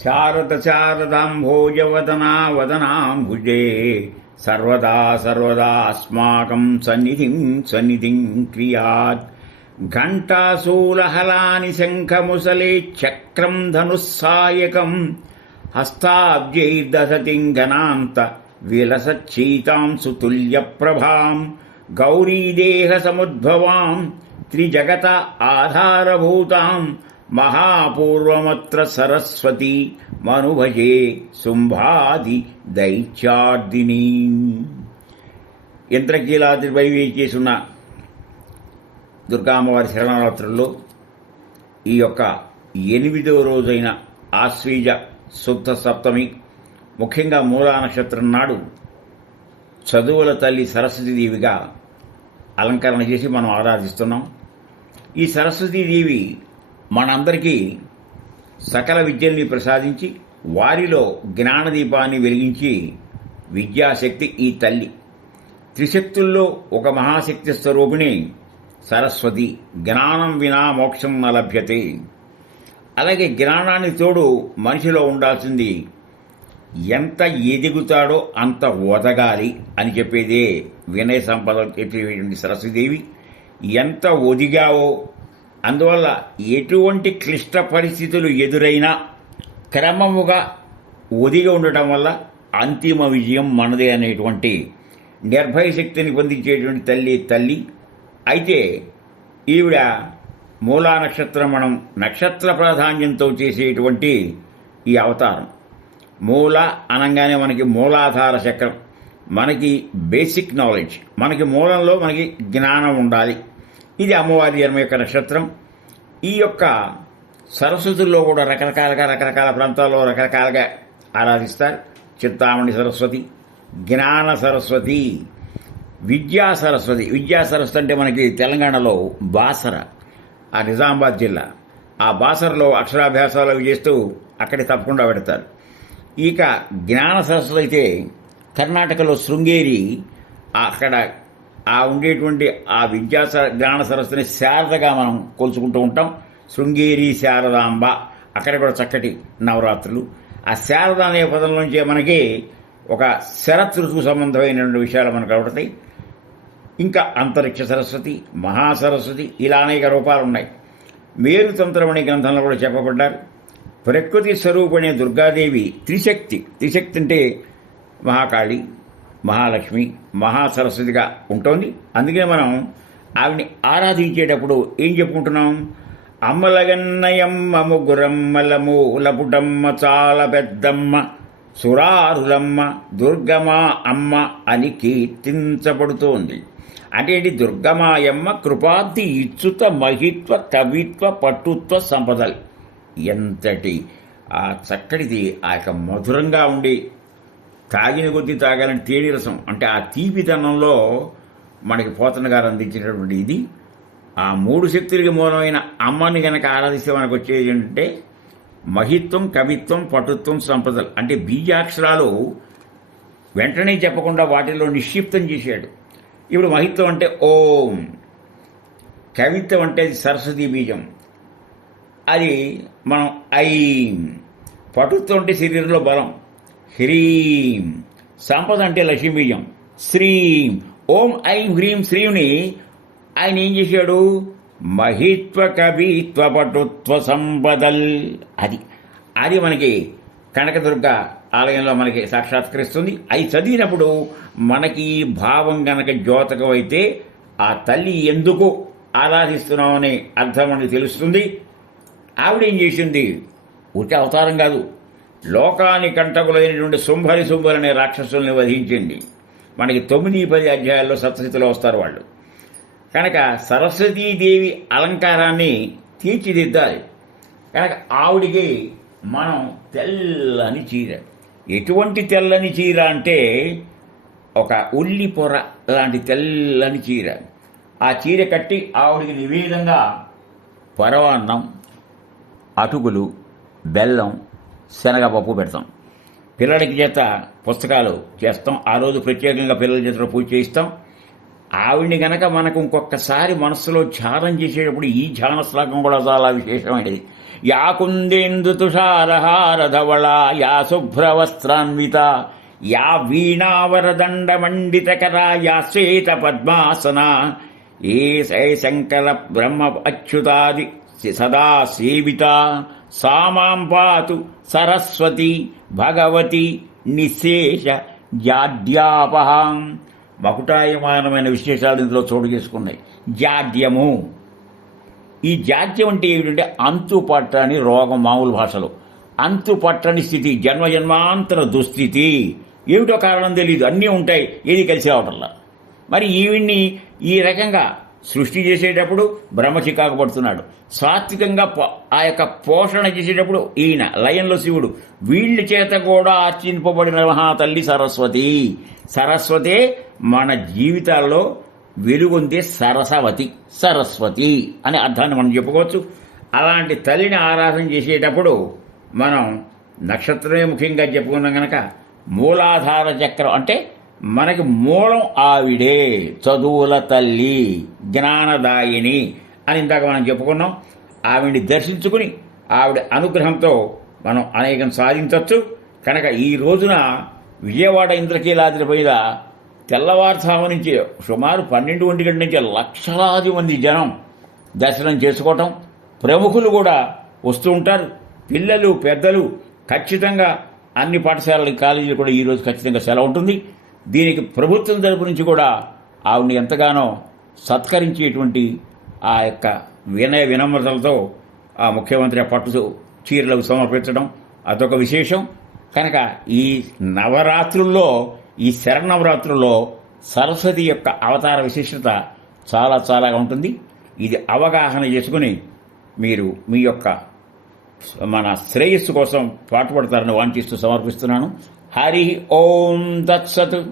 శారద శారదాంభోజవదనా వదనాంభుజే సర్వదా సర్వదా అస్మాకం సన్నిధిం సన్నిధిం క్రియాత్ ఘంటాశూలహలాని శంఖముసలే చక్రం ధనుస్సాయకం హస్తాబ్జైర్దశతింగనాంత గణాంత విలసచ్చీతాంసు తుల్యప్రభాం త్రిజగత ఆధారభూతాం మహాపూర్వమత్ర సరస్వతి మనుభజే శుంభాది దైత్యార్దిని. ఇంద్రకీలాద్రిపై చేసిన దుర్గామ్మవారి శరణరాత్రుల్లో ఈ యొక్క ఎనిమిదవ రోజైన ఆశ్వీజ శుద్ధ సప్తమి ముఖ్యంగా మూలా నక్షత్రం నాడు చదువుల తల్లి సరస్వతీదేవిగా అలంకరణ చేసి మనం ఆరాధిస్తున్నాం. ఈ సరస్వతీదేవి మనందరికీ సకల విద్యల్ని ప్రసాదించి వారిలో జ్ఞానదీపాన్ని వెలిగించి విద్యాశక్తి ఈ తల్లి. త్రిశక్తుల్లో ఒక మహాశక్తి స్వరూపిణి సరస్వతి. జ్ఞానం వినా మోక్షం న లభ్యతే. అలాగే జ్ఞానాన్ని తోడు మనిషిలో ఉండాల్సింది ఎంత ఎదుగుతాడో అంత ఒదగాలి అని చెప్పేదే వినయ సంపద చెప్పేటువంటి సరస్వదేవి ఎంత ఒదిగావో అందువల్ల ఎటువంటి క్లిష్ట పరిస్థితులు ఎదురైనా క్రమముగా ఒదిగి ఉండటం వల్ల అంతిమ విజయం మనదే అనేటువంటి నిర్భయ శక్తిని పొందించేటువంటి తల్లి తల్లి. అయితే ఈవిడ మూలా నక్షత్రం మనం నక్షత్ర ప్రాధాన్యంతో చేసేటువంటి ఈ అవతారం. మూల అనగానే మనకి మూలాధార చక్రం. మనకి బేసిక్ నాలెడ్జ్. మనకి మూలంలో మనకి జ్ఞానం ఉండాలి. ఇది అమ్మవారి జన్మ యొక్క నక్షత్రం. ఈ యొక్క సరస్వతుల్లో కూడా రకరకాలుగా రకరకాల ప్రాంతాల్లో రకరకాలుగా ఆరాధిస్తారు. చిత్తామణి సరస్వతి జ్ఞాన సరస్వతి విద్యా సరస్వతి. విద్యా సరస్వతి అంటే మనకి తెలంగాణలో బాసర ఆ నిజామాబాద్ జిల్లా. ఆ బాసరలో అక్షరాభ్యాసాలు అవి చేస్తూ అక్కడే తప్పకుండా పెడతారు. ఇక జ్ఞాన సరస్వతి అయితే కర్ణాటకలో శృంగేరి అక్కడ ఆ ఉండేటువంటి ఆ విద్యా జ్ఞాన సరస్వతిని శారదగా మనం కొలుచుకుంటూ ఉంటాం. శృంగేరి శారదాంబ. అక్కడ కూడా చక్కటి నవరాత్రులు. ఆ శారద అనే పదం నుంచే మనకి ఒక శరత్ ఋతువు సంబంధమైనటువంటి విషయాలు మనకు కనబడతాయి. ఇంకా అంతరిక్ష సరస్వతి మహాసరస్వతి ఇలా అనేక రూపాలు ఉన్నాయి. మేరుతంత్రం అనే గ్రంథంలో కూడా చెప్పబడ్డారు. ప్రకృతి స్వరూపణే దుర్గాదేవి త్రిశక్తి త్రిశక్తి అంటే మహాకాళి. మహాలక్ష్మి మహాసరస్వతిగా ఉంటుంది. అందుకే మనం ఆవిని ఆరాధించేటప్పుడు ఏం చెప్పుకుంటున్నాం? అమ్మలగన్నయమ్మ ముగురమ్మల లపుటమ్మ చాలా పెద్దమ్మ సురారులమ్మ దుర్గమా అమ్మ అని కీర్తించబడుతోంది. అంటే దుర్గమాయమ్మ కృపాబ్ది ఇచ్చుత మహిత్వ కవిత్వ పట్టుత్వ సంపదలు. ఎంతటి ఆ చక్కటిది ఆ యొక్క మధురంగా ఉండి తాగిన కొద్దీ తాగాలని తేడి రసం. అంటే ఆ తీపితనంలో మనకి పోతన్న గారు అందించినటువంటి ఇది. ఆ మూడు శక్తులకి మూలమైన అమ్మని కనుక ఆరాధిస్తే మనకు వచ్చేది ఏంటంటే మహిత్వం కవిత్వం పటుత్వం సంపదలు. అంటే బీజాక్షరాలు వెంటనే చెప్పకుండా వాటిలో నిక్షిప్తం చేశాడు. ఇప్పుడు మహిత్వం అంటే ఓం. కవిత్వం అంటే సరస్వతి బీజం. అది మనం ఐ. పటుత్వం అంటే శరీరంలో బలం. హ్రీం. సంపద అంటే లక్ష్మీ బీజం. శ్రీం. ఓం ఐం హ్రీం శ్రీంని ఆయన ఏం చేశాడు? మహిత్వ కవిత్వ పటుత్వ సంపదల్ అది అది మనకి కనకదుర్గ ఆలయంలో మనకి సాక్షాత్కరిస్తుంది. అది చదివినప్పుడు మనకి ఈ భావం గనక జ్యోతకం అయితే ఆ తల్లి ఎందుకు ఆరాధిస్తున్నామనే అర్థం మనకి తెలుస్తుంది. ఆవిడ ఏం చేసింది? ఉంటే అవతారం కాదు. లోకాని కంటకులైనటువంటి శుంభరి శుంభరి అనే రాక్షసుల్ని వధించింది. మనకి తొమ్మిది పది అధ్యాయాల్లో సప్తస్థితిలో వస్తారు వాళ్ళు. కనుక సరస్వతీదేవి అలంకారాన్ని తీర్చిదిద్దాలి. కనుక ఆవిడికి మనం తెల్లని చీర. ఎటువంటి తెల్లని చీర అంటే ఒక ఉల్లి పొర లాంటి తెల్లని చీర. ఆ చీర కట్టి ఆవిడికి నివేదంగా పరవాన్నం అటుకులు బెల్లం శనగపప్పు పెడతాం. పిల్లలకి చేత పుస్తకాలు చేస్తాం. ఆ రోజు ప్రత్యేకంగా పిల్లల చేతిలో పూజ చేయిస్తాం. ఆవిడ్ని గనక మనకు ఇంకొకసారి మనస్సులో ధ్యానం చేసేటప్పుడు ఈ ధ్యాన శ్లోకం కూడా చాలా విశేషమైనది. యా కుందేందు తుషారహార యా శుభ్రవస్త్రాన్విత యా వీణావరదండ మండితకర యా శ్వేత పద్మాసన ఏ శంకర బ్రహ్మ అచ్యుతాది సదా సేవిత. సామాంపాతు సరస్వతి భగవతి నిశేష జాడ్యాపహాం. మకుటాయమానమైన విశేషాలు ఇందులో చోటు చేసుకున్నాయి. జాడ్యము. ఈ జాడ్యం అంటే ఏమిటంటే అంతు పట్టని రోగం మామూలు భాషలో. అంతు పట్టని స్థితి జన్మ జన్మాంతర దుస్థితి. ఏమిటో కారణం తెలియదు అన్నీ ఉంటాయి. ఏది కలిసి రావటంలా. మరి ఈవిడ్ని ఈ రకంగా సృష్టి చేసేటప్పుడు బ్రహ్మ చికాకు పడుతున్నాడు. సాత్వికంగా ఆ యొక్క పోషణ చేసేటప్పుడు ఈయన లయంలో శివుడు వీళ్ళ చేత కూడా అర్చింపబడిన మహాతల్లి సరస్వతి. సరస్వతే మన జీవితాల్లో వెలుగొందే సరసవతి సరస్వతి అనే అర్థాన్ని మనం చెప్పుకోవచ్చు. అలాంటి తల్లిని ఆరాధన చేసేటప్పుడు మనం నక్షత్రమే ముఖ్యంగా చెప్పుకున్నాం కనుక మూలాధార చక్రం అంటే మనకి మూలం ఆవిడే చదువుల తల్లి. జ్ఞానదాయిని అని ఇందాక మనం చెప్పుకున్నాం. ఆవిడ్ని దర్శించుకుని ఆవిడ అనుగ్రహంతో మనం అనేకం సాధించవచ్చు కనుక ఈ రోజున విజయవాడ ఇంద్రకీలాద్రి మీద తెల్లవారుజాము నుంచి సుమారు పన్నెండు ఒంటి గంటల నుంచి లక్షలాది మంది జనం దర్శనం చేసుకోవటం. ప్రముఖులు కూడా వస్తూ ఉంటారు. పిల్లలు పెద్దలు ఖచ్చితంగా అన్ని పాఠశాలలు కాలేజీలు కూడా ఈరోజు ఖచ్చితంగా సెలవు ఉంటుంది. దీనికి ప్రభుత్వం తరపు నుంచి కూడా ఆవిడని ఎంతగానో సత్కరించేటువంటి ఆ యొక్క వినయ వినమ్రతలతో ఆ ముఖ్యమంత్రి ఆ పట్టు చీరలకు సమర్పించడం అదొక విశేషం. కనుక ఈ నవరాత్రుల్లో ఈ శరణవరాత్రుల్లో సరస్వతి యొక్క అవతార విశిష్టత చాలా చాలా ఉంటుంది. ఇది అవగాహన చేసుకుని మీరు మీ యొక్క మన శ్రేయస్సు కోసం పాటుపడతారని వాంఛిస్తూ సమర్పిస్తున్నాను. హరి ఓం తత్సత్.